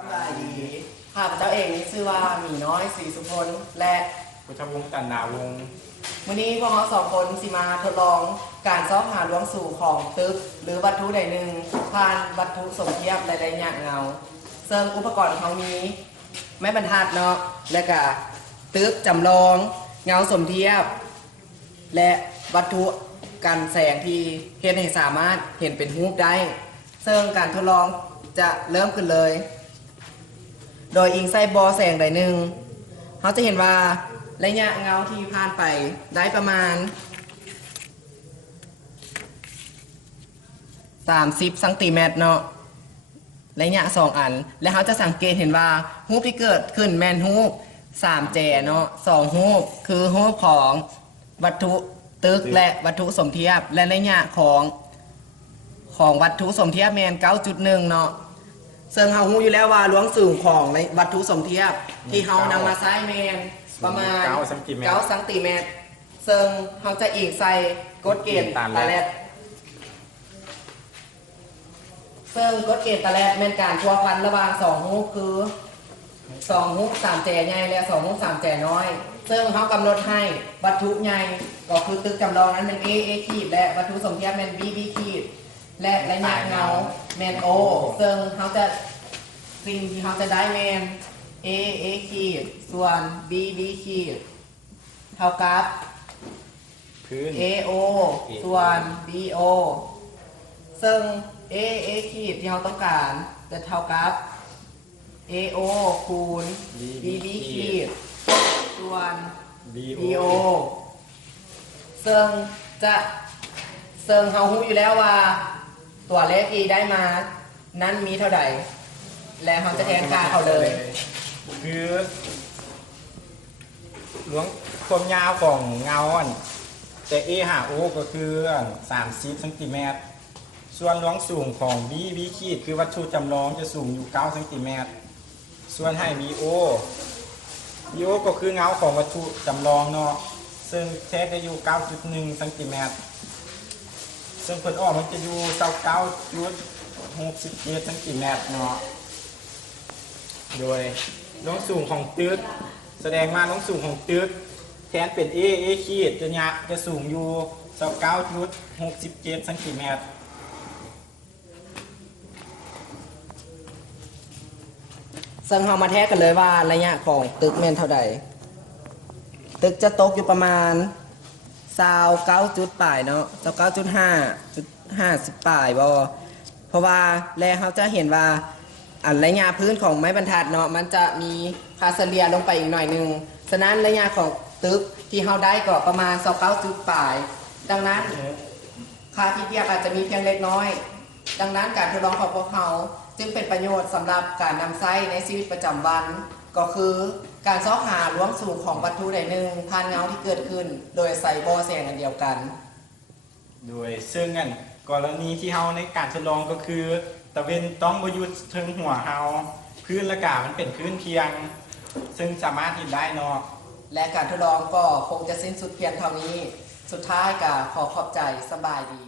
สบายดีข้าพเจ้าเองมีชื่อว่าหมีน้อยศรีสุพลและพุทธวงศ์ตันนาวงศ์วันนี้พวกเราสองคนสิมาทดลองการซอกหาล้วงสู่ของตึกหรือวัตถุใดหนึ่งผ่านวัตถุสมเทียบหลายๆอย่างเงาซึ่งอุปกรณ์เขามีไม้บรรทัดเนาะและก็ตึกจำลองเงาสมเทียบ และวัตถุกันแสงที่เห็นให้สามารถเห็นเป็นรูปได้ซึ่งการทดลองจะเริ่มขึ้นเลยโดยอิงไส้บอแสงใดหนึ่งเขาจะเห็นว่าระยะเงาที่ผ่านไปได้ประมาณ30 ซนเนาะระยะ2 อันและเขาจะสังเกตเห็นว่ารูปที่เกิดขึ้นแมนรูป3 แจเนาะ2 รูปคือรูปของวัตถุตึกและวัตถุสมเทียบและระยะของวัตถุสมเทียบแมน 9.1 เนาะซึ่งเขารู้อยู่แล้วว่าล้วงสูงของในวัตถุสมเทียบที่เขานำมาใช้แมนประมาณ9 ซนซึ่งเขาจะอีกใส่กฎเกณฑ์ตาแรกซึ่งกฎเกณฑ์ตาแรกเป็นการพัวพันระหว่าง2 รูปคือ2 รูป3 แจใหญ่และ2 รูป3 แจน้อยซึ่งเขากำหนดให้วัตถุใหญ่ก็คือตึกจำลองนั้นเป็น A ขีดและวัตถุสมเทียบเป็น B ขีดและระยะเงาแมน O ซึ่งเขาจะสิ่งที่เขาจะได้แมน A ขีดส่วน B ขีดเท่ากับ AO ส่วน BO ซึ่ง A ขีดที่เราต้องการจะเท่ากับ AO คูณ BB ขีดส่วน BO ซึ่งเขารู้อยู่แล้วว่าตัวเลขที่ได้มานั้นมีเท่าใดและเขาจะแทนค่าเขาเลยคือหลวงความยาวของเงาแต่ A หา O ก็คือ30 ซนส่วนหลวงสูงของ B ขีดคือวัตถุจำลองจะสูงอยู่9 ซนส่วนให้ BO ก็คือเงาของวัตถุจำลองเนาะซึ่งแท้จะอยู่ 9.1 ซนซึ่งผลออกมันจะอยู่ 29.67 ซนเนาะโดยหลวงสูงของตึกแสดงมาหลวงสูงของตึกแทนเป็น A ขีดจะสูงอยู่ 29.67 ซนซึ่งเรามาแทกกันเลยว่าระยะของตึกแม่นเท่าใดตึกจะตกอยู่ประมาณ29 จุดปลายเนาะ29.5 ปลายบ่เพราะว่าแลเขาจะเห็นว่าอันระยะพื้นของไม้บรรทัดเนาะมันจะมีค่าเฉลี่ยลงไปอีกหน่อยนึงฉะนั้นระยะของตึกที่เขาได้ก็ประมาณ29 จุดปลายดังนั้นค่าที่เทียบอาจจะมีเพียงเล็กน้อยดังนั้นการทดลองของพวกเขาจึงเป็นประโยชน์สำหรับการนำใช้ในชีวิตประจำวันก็คือการซอกหาล้วงสูงของวัตถุใดหนึ่งผ่านเงาที่เกิดขึ้นโดยใส่บอแสงอันเดียวกันโดยซึ่งกรณีที่เฮาในการทดลองก็คือตะเวนต้องบ่อยู่ถึงหัวเฮาพื้นอากาศมันเป็นพื้นเพียงซึ่งสามารถเห็นได้เนาะและการทดลองก็คงจะสิ้นสุดเพียงเท่านี้สุดท้ายก็ขอบใจสบายดี